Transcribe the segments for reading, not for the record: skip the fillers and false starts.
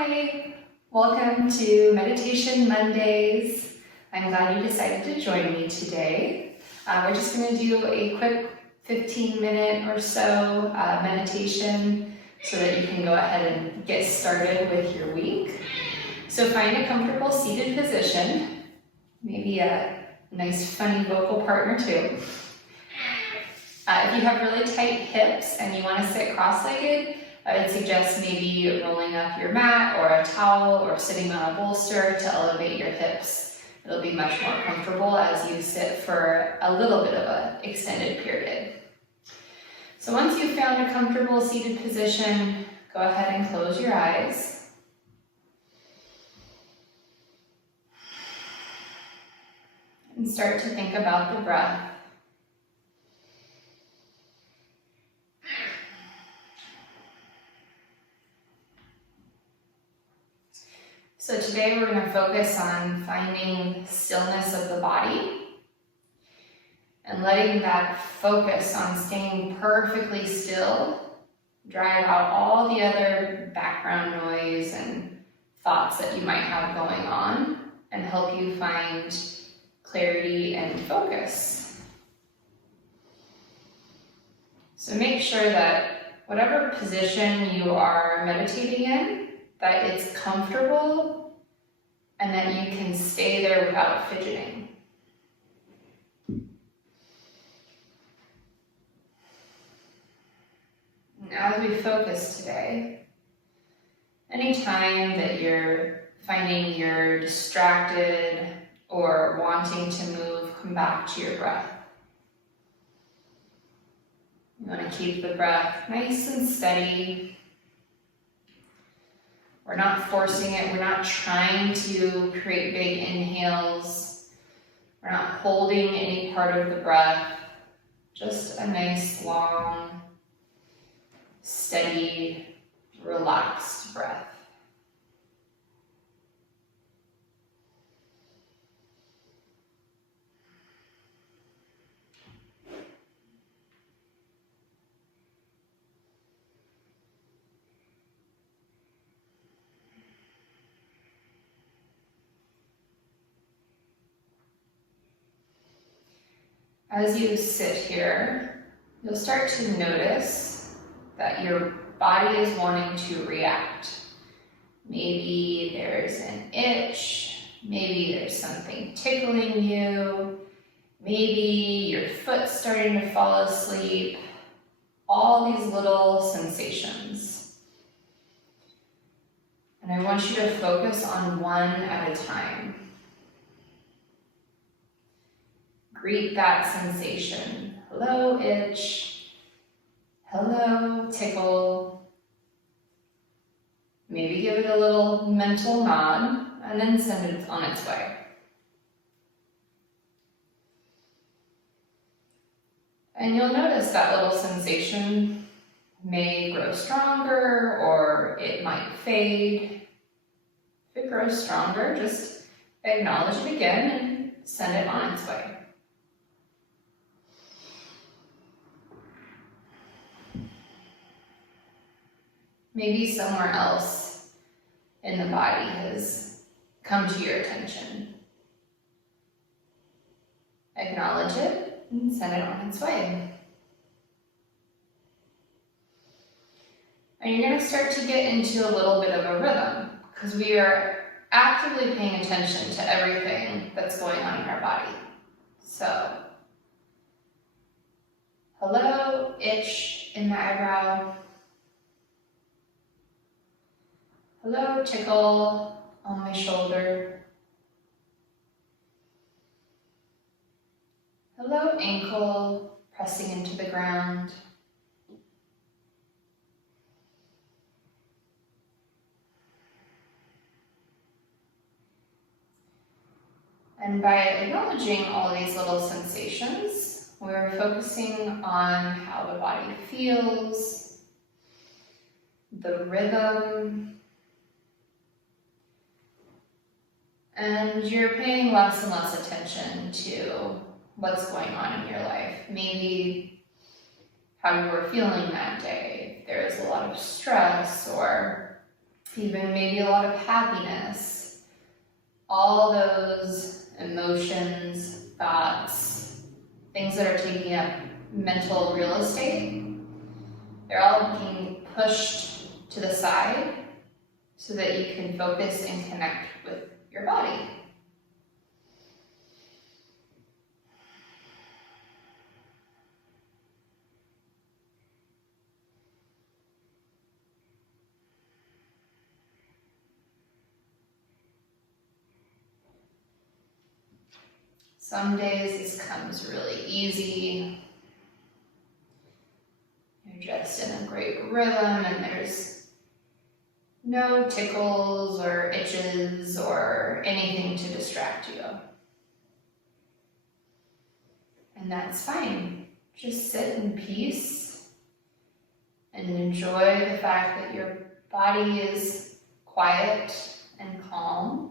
Hi, welcome to Meditation Mondays. I'm glad you decided to join me today. We're just going to do a quick 15-minute or so meditation so that you can go ahead and get started with your week. So find a comfortable seated position, maybe a nice funny vocal partner too. If you have really tight hips and you want to sit cross-legged, I would suggest maybe rolling up your mat or a towel or sitting on a bolster to elevate your hips. It'll be much more comfortable as you sit for a little bit of an extended period. So once you've found a comfortable seated position, go ahead and close your eyes. And start to think about the breath. So today we're going to focus on finding stillness of the body and letting that focus on staying perfectly still drive out all the other background noise and thoughts that you might have going on and help you find clarity and focus. So make sure that whatever position you are meditating in, that it's comfortable and that you can stay there without fidgeting. Now as we focus today, anytime that you're finding you're distracted or wanting to move, come back to your breath. You want to keep the breath nice and steady. We're not forcing it. We're not trying to create big inhales. We're not holding any part of the breath. Just a nice, long, steady, relaxed breath. As you sit here, you'll start to notice that your body is wanting to react. Maybe there's an itch, maybe there's something tickling you, maybe your foot's starting to fall asleep, all these little sensations. And I want you to focus on one at a time. Greet that sensation. Hello, itch. Hello, tickle. Maybe give it a little mental nod and then send it on its way. And you'll notice that little sensation may grow stronger or it might fade. If it grows stronger, just acknowledge it again and send it on its way. Maybe somewhere else in the body has come to your attention. Acknowledge it and send it on its way. And you're going to start to get into a little bit of a rhythm because we are actively paying attention to everything that's going on in our body. So, hello, itch in the eyebrow. Hello, tickle on my shoulder. Hello, ankle pressing into the ground. And by acknowledging all these little sensations, we're focusing on how the body feels, the rhythm, and you're paying less and less attention to what's going on in your life. Maybe how you were feeling that day. If there is a lot of stress or even maybe a lot of happiness, all those emotions, thoughts, things that are taking up mental real estate, they're all being pushed to the side so that you can focus and connect with your body. Some days this comes really easy. You're just in a great rhythm and there's no tickles or itches or anything to distract you. And that's fine. Just sit in peace and enjoy the fact that your body is quiet and calm.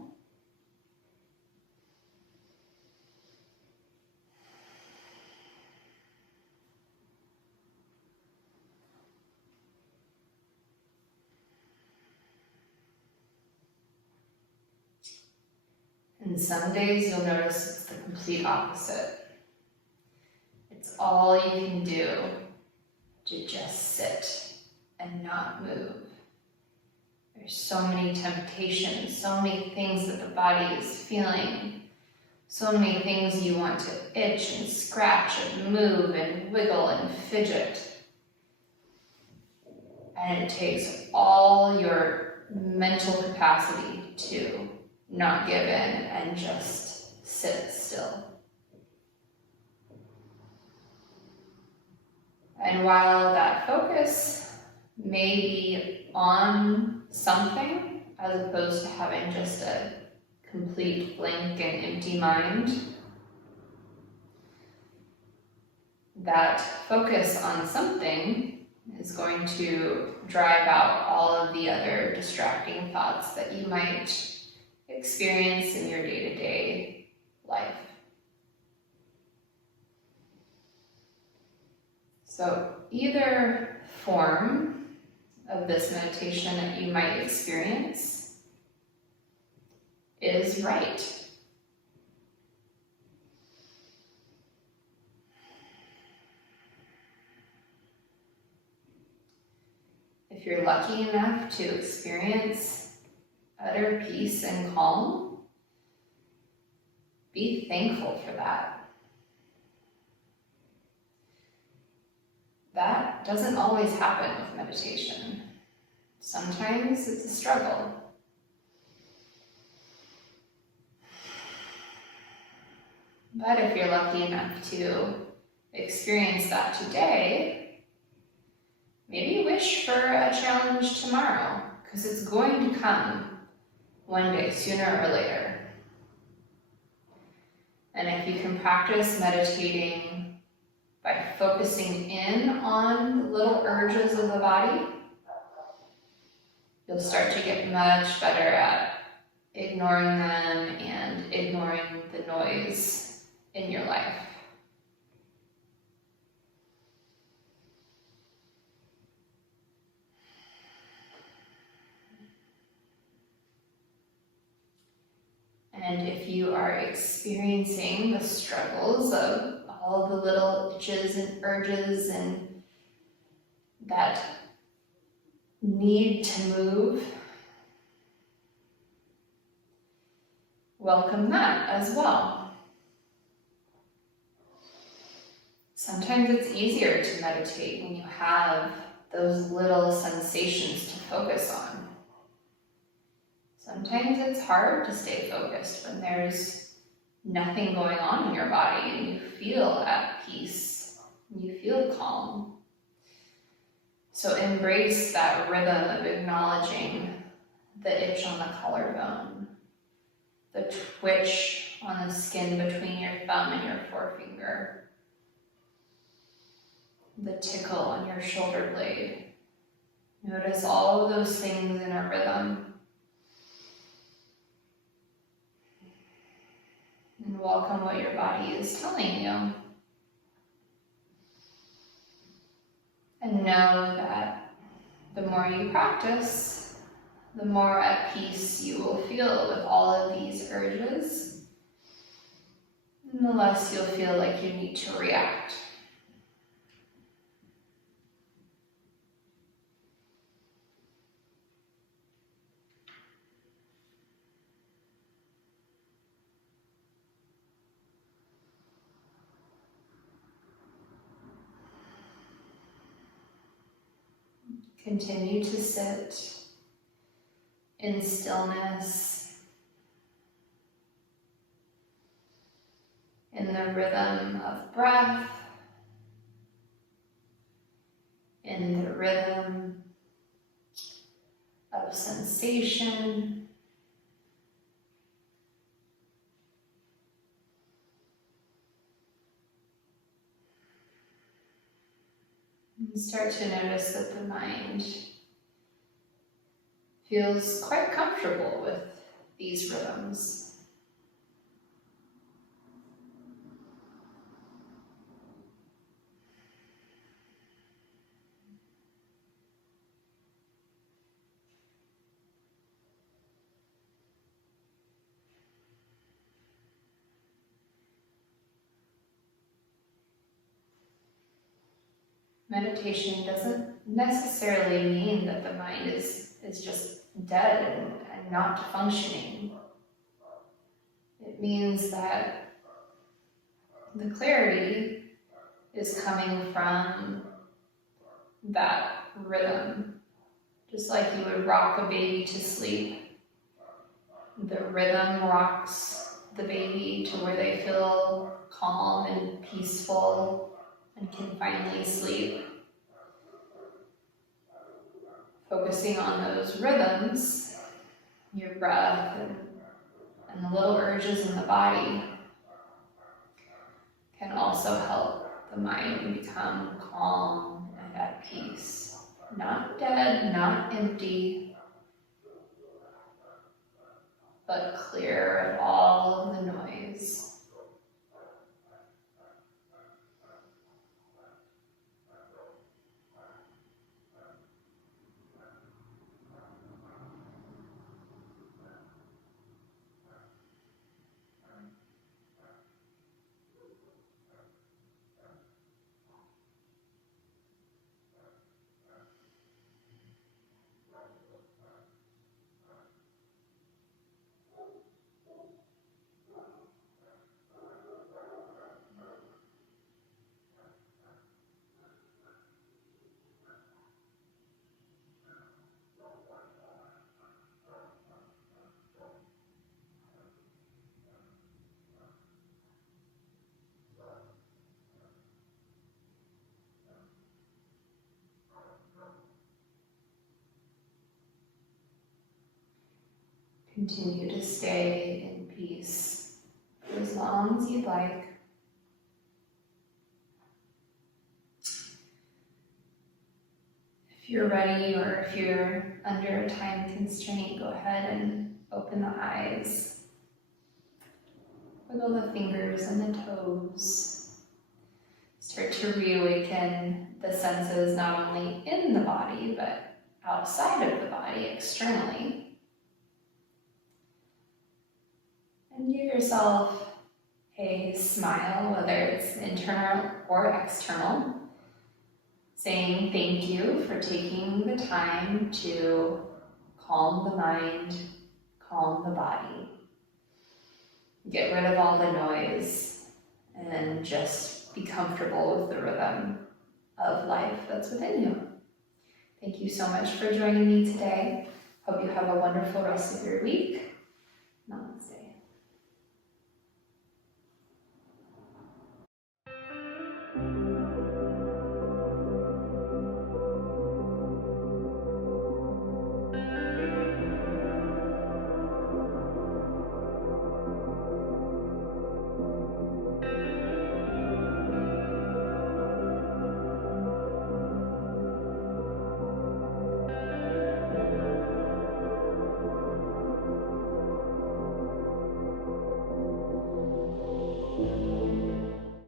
And some days you'll notice it's the complete opposite. It's all you can do to just sit and not move. There's so many temptations, so many things that the body is feeling, so many things you want to itch and scratch and move and wiggle and fidget. And it takes all your mental capacity to not give in and just sit still. And while that focus may be on something, as opposed to having just a complete blank and empty mind, that focus on something is going to drive out all of the other distracting thoughts that you might experience in your day-to-day life. So either form of this meditation that you might experience is right. If you're lucky enough to experience utter peace and calm, be thankful for that. That doesn't always happen with meditation. Sometimes it's a struggle. But if you're lucky enough to experience that today, maybe wish for a challenge tomorrow, because it's going to come one day, sooner or later. And if you can practice meditating by focusing in on the little urges of the body, you'll start to get much better at ignoring them and ignoring the noise in your life. And if you are experiencing the struggles of all the little itches and urges and that need to move, welcome that as well. Sometimes it's easier to meditate when you have those little sensations to focus on. Sometimes it's hard to stay focused when there's nothing going on in your body and you feel at peace, and you feel calm. So embrace that rhythm of acknowledging the itch on the collarbone, the twitch on the skin between your thumb and your forefinger, the tickle on your shoulder blade. Notice all of those things in a rhythm. And welcome what your body is telling you. And know that the more you practice, the more at peace you will feel with all of these urges, and the less you'll feel like you need to react. Continue to sit in stillness, in the rhythm of breath, in the rhythm of sensation. And start to notice that the mind feels quite comfortable with these rhythms. Meditation doesn't necessarily mean that the mind is just dead and not functioning. It means that the clarity is coming from that rhythm. Just like you would rock a baby to sleep, the rhythm rocks the baby to where they feel calm and peaceful and can finally sleep. Focusing on those rhythms, your breath and the little urges in the body can also help the mind become calm and at peace. Not dead, not empty, but clear of all of the noise. Continue to stay in peace for as long as you'd like. If you're ready or if you're under a time constraint, go ahead and open the eyes. Wiggle the fingers and the toes. Start to reawaken the senses not only in the body, but outside of the body, externally. And give yourself a smile, whether it's internal or external, saying thank you for taking the time to calm the mind, calm the body. Get rid of all the noise and just be comfortable with the rhythm of life that's within you. Thank you so much for joining me today. Hope you have a wonderful rest of your week. Namaste.